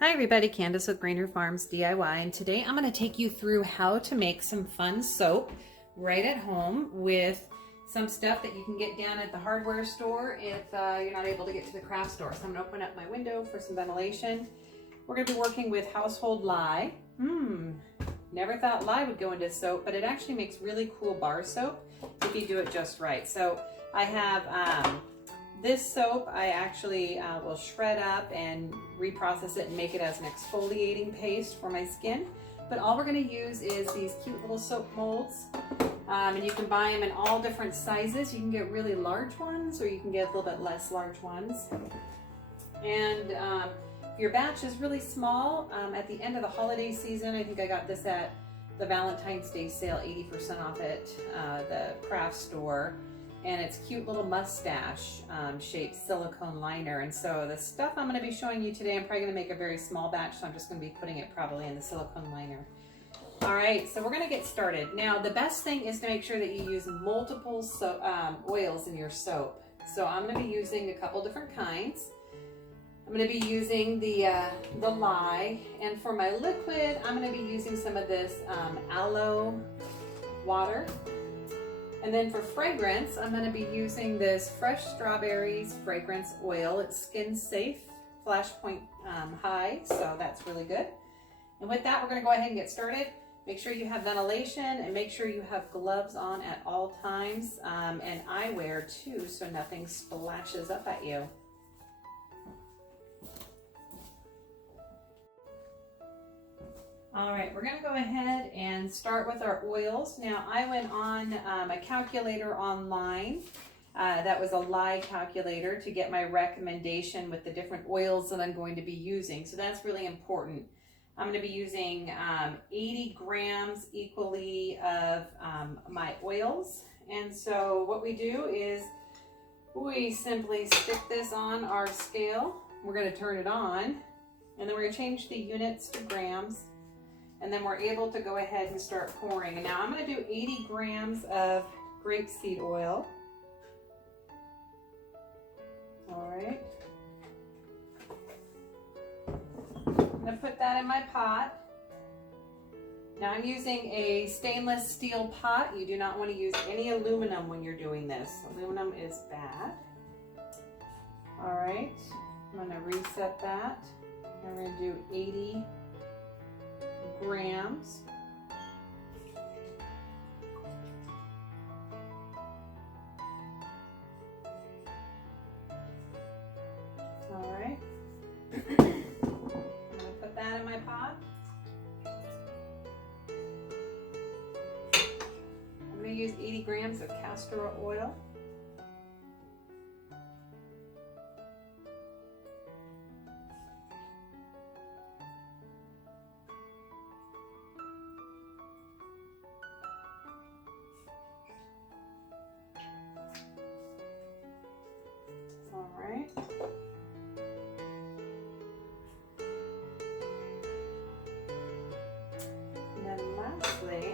Hi everybody, Candace with Grainer Farms DIY, and today I'm going to take you through how to make some fun soap right at home with some stuff that you can get down at the hardware store if you're not able to get to the craft store. So I'm going to open up my window for some ventilation. We're going to be working with household lye. Never thought lye would go into soap, but it actually makes really cool bar soap if you do it just right. So I have this soap I actually will shred up and reprocess it and make it as an exfoliating paste for my skin. But all we're going to use is these cute little soap molds. And you can buy them in all different sizes. You can get really large ones or you can get a little bit less large ones. And if your batch is really small, at the end of the holiday season, I think I got this at the Valentine's Day sale, 80% off at the craft store. And it's cute little mustache shaped silicone liner. And so the stuff I'm going to be showing you today, I'm probably going to make a very small batch, so I'm just going to be putting it probably in the silicone liner. All right, so we're going to get started. Now the best thing is to make sure that you use multiple oils in your soap. So I'm going to be using a couple different kinds. I'm going to be using the lye, and for my liquid I'm going to be using some of this aloe water. And then for fragrance, I'm going to be using this Fresh Strawberries Fragrance Oil. It's skin safe, flash point high, so that's really good. And with that, we're going to go ahead and get started. Make sure you have ventilation and make sure you have gloves on at all times, and eyewear too, so nothing splashes up at you. All right, we're gonna go ahead and start with our oils. Now, I went on a calculator online. That was a lye calculator to get my recommendation with the different oils that I'm going to be using. So that's really important. I'm gonna be using 80 grams equally of my oils. And so what we do is we simply stick this on our scale. We're gonna turn it on, and then we're gonna change the units to grams. And then we're able to go ahead and start pouring. And now I'm going to do 80 grams of grapeseed oil. All right. I'm going to put that in my pot. Now I'm using a stainless steel pot. You do not want to use any aluminum when you're doing this. Aluminum is bad. All right. I'm going to reset that. And we're going to do 80 grams. All right. I'm going to put that in my pot. I'm going to use 80 grams of castor oil.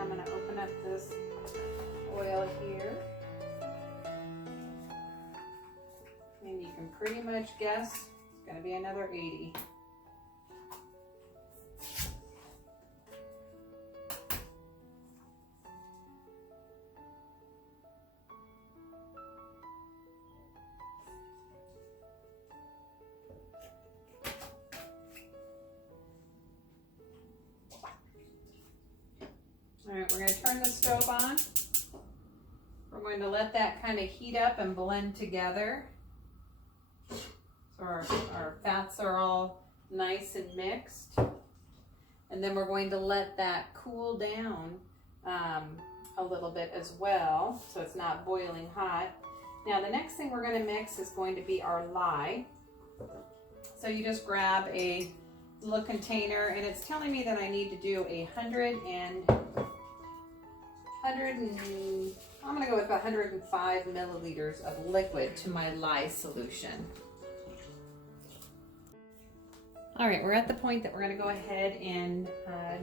I'm going to open up this oil here, and you can pretty much guess it's going to be another 80. All right, we're going to turn the stove on. We're going to let that kind of heat up and blend together. So our fats are all nice and mixed. And then we're going to let that cool down a little bit as well, so it's not boiling hot. Now the next thing we're going to mix is going to be our lye. So you just grab a little container, and it's telling me that I need to do I'm going to go with 105 milliliters of liquid to my lye solution. All right, we're at the point that we're going to go ahead and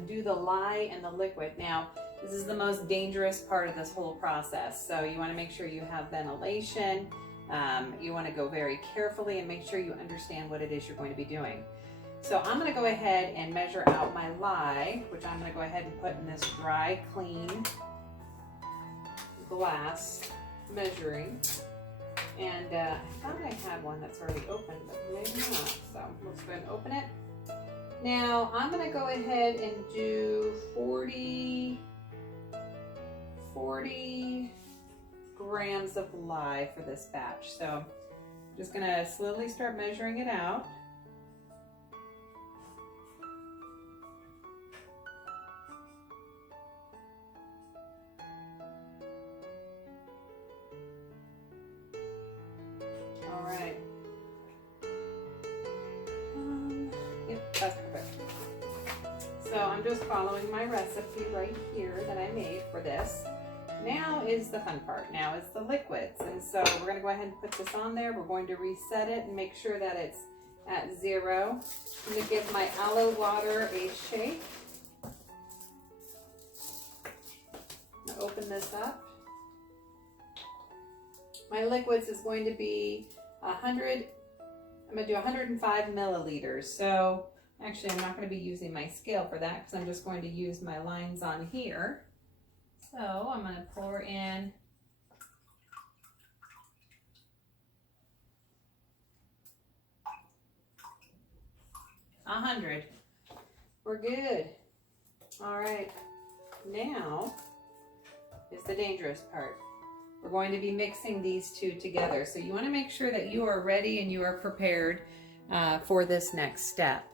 do the lye and the liquid. Now, this is the most dangerous part of this whole process. So you want to make sure you have ventilation. You want to go very carefully and make sure you understand what it is you're going to be doing. So I'm going to go ahead and measure out my lye, which I'm going to go ahead and put in this dry, clean glass measuring. And I thought I had one that's already open, but maybe not. So let's go ahead and open it. Now I'm going to go ahead and do 40 grams of lye for this batch. So I'm just going to slowly start measuring it out. All right. Yep, that's perfect. So I'm just following my recipe right here that I made for this. Now is the fun part. Now is the liquids. And so we're going to go ahead and put this on there. We're going to reset it and make sure that it's at 0. I'm going to give my aloe water a shake. I'm going to open this up. My liquids is going to be 100, I'm going to do 105 milliliters. So actually I'm not going to be using my scale for that because I'm just going to use my lines on here. So I'm going to pour in 100. We're good. All right, now is the dangerous part. We're going to be mixing these two together. So you want to make sure that you are ready and you are prepared for this next step.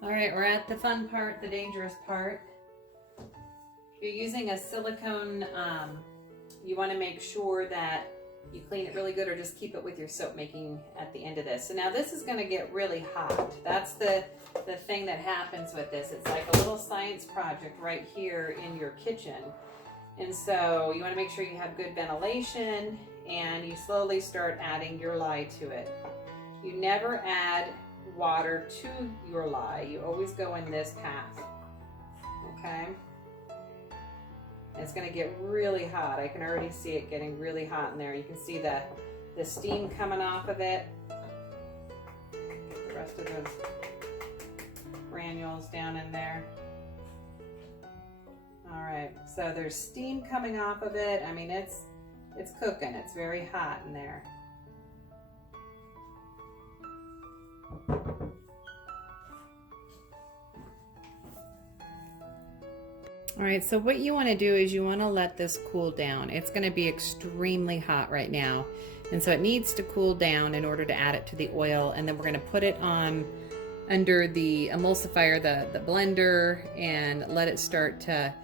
All right, we're at the fun part, the dangerous part. If you're using a silicone, you want to make sure that you clean it really good or just keep it with your soap making at the end of this. So now this is going to get really hot. That's the thing that happens with this. It's like a little science project right here in your kitchen. And so you want to make sure you have good ventilation and you slowly start adding your lye to it. You never add water to your lye. You always go in this path. Okay? It's going to get really hot. I can already see it getting really hot in there. You can see the steam coming off of it. Get the rest of those granules down in there. All right, so there's steam coming off of it. I mean, it's cooking. It's very hot in there. All right, so what you want to do is you want to let this cool down. It's going to be extremely hot right now. And so it needs to cool down in order to add it to the oil. And then we're going to put it on under the emulsifier, the blender, and let it start to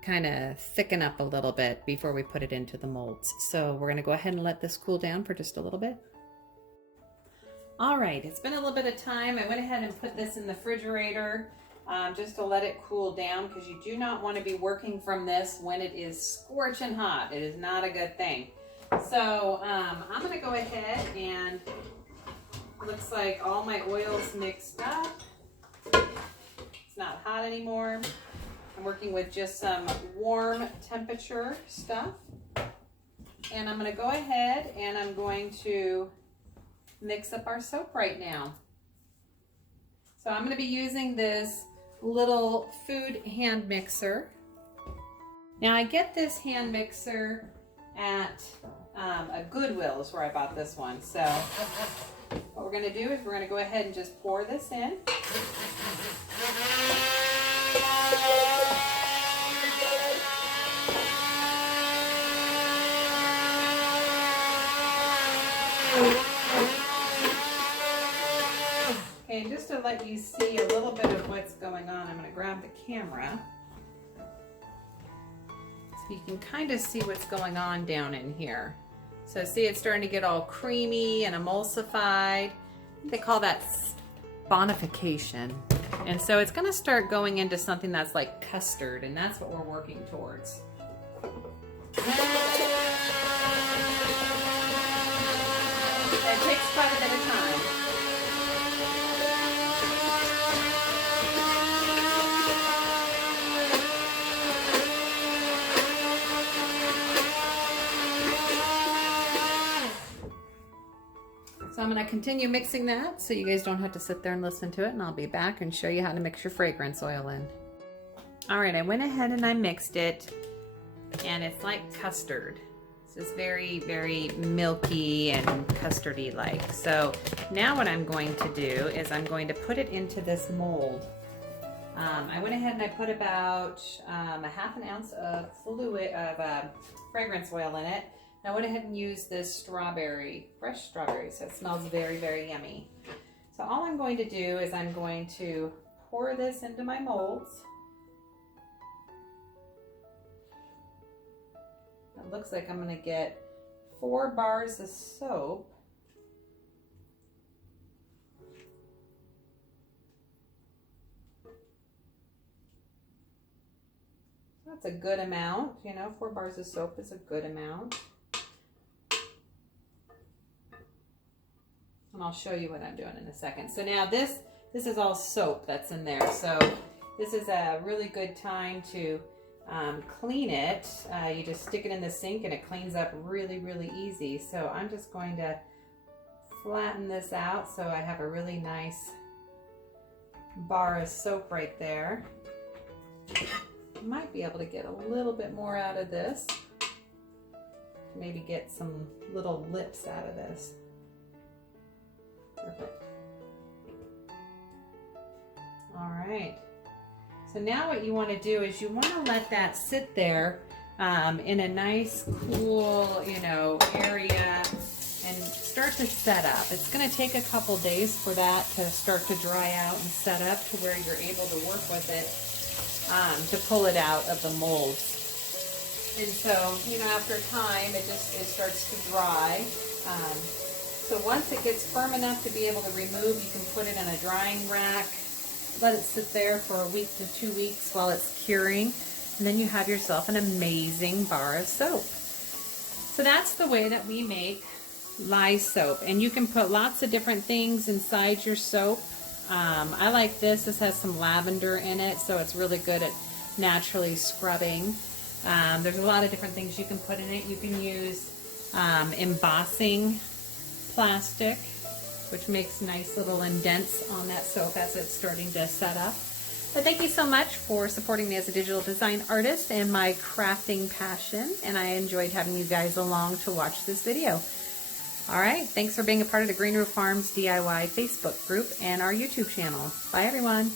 kind of thicken up a little bit before we put it into the molds. So we're going to go ahead and let this cool down for just a little bit. All right, it's been a little bit of time. I went ahead and put this in the refrigerator just to let it cool down because you do not want to be working from this when it is scorching hot. It is not a good thing. So I'm going to go ahead and looks like all my oil's mixed up. It's not hot anymore. I'm working with just some warm temperature stuff. And I'm going to go ahead and I'm going to mix up our soap right now. So I'm going to be using this little food hand mixer. Now I get this hand mixer at a Goodwill is where I bought this one. So what we're going to do is we're going to go ahead and just pour this in. Okay, and just to let you see a little bit of what's going on, I'm going to grab the camera so you can kind of see what's going on down in here. So see, it's starting to get all creamy and emulsified. They call that bonification. And so it's going to start going into something that's like custard, and that's what we're working towards. It takes quite a bit of time. So I'm going to continue mixing that so you guys don't have to sit there and listen to it, and I'll be back and show you how to mix your fragrance oil in. All right, I went ahead and I mixed it, and it's like custard. It's very, very milky and custardy like. So now what I'm going to do is I'm going to put it into this mold. I went ahead and I put about a half an ounce of fragrance oil in it. I went ahead and used this fresh strawberry, so it smells very, very yummy. So all I'm going to do is I'm going to pour this into my molds. It looks like I'm going to get 4 bars of soap. That's a good amount, you know, 4 bars of soap is a good amount. And I'll show you what I'm doing in a second. So now this is all soap that's in there. So this is a really good time to clean it. You just stick it in the sink and it cleans up really, really easy. So I'm just going to flatten this out so I have a really nice bar of soap right there. Might be able to get a little bit more out of this. Maybe get some little lips out of this. Perfect. All right. So now what you want to do is you want to let that sit there in a nice, cool, you know, area and start to set up. It's going to take a couple days for that to start to dry out and set up to where you're able to work with it to pull it out of the molds. And so, you know, after time, it starts to dry. So once it gets firm enough to be able to remove, you can put it in a drying rack, let it sit there for a week to 2 weeks while it's curing, and then you have yourself an amazing bar of soap. So that's the way that we make lye soap, and you can put lots of different things inside your soap. I like this. This has some lavender in it, so it's really good at naturally scrubbing. There's a lot of different things you can put in it. You can use embossing plastic, which makes nice little indents on that soap as it's starting to set up. But thank you so much for supporting me as a digital design artist and my crafting passion, and I enjoyed having you guys along to watch this video. All right, thanks for being a part of the Green Roof Farms DIY Facebook group and our YouTube channel. Bye everyone.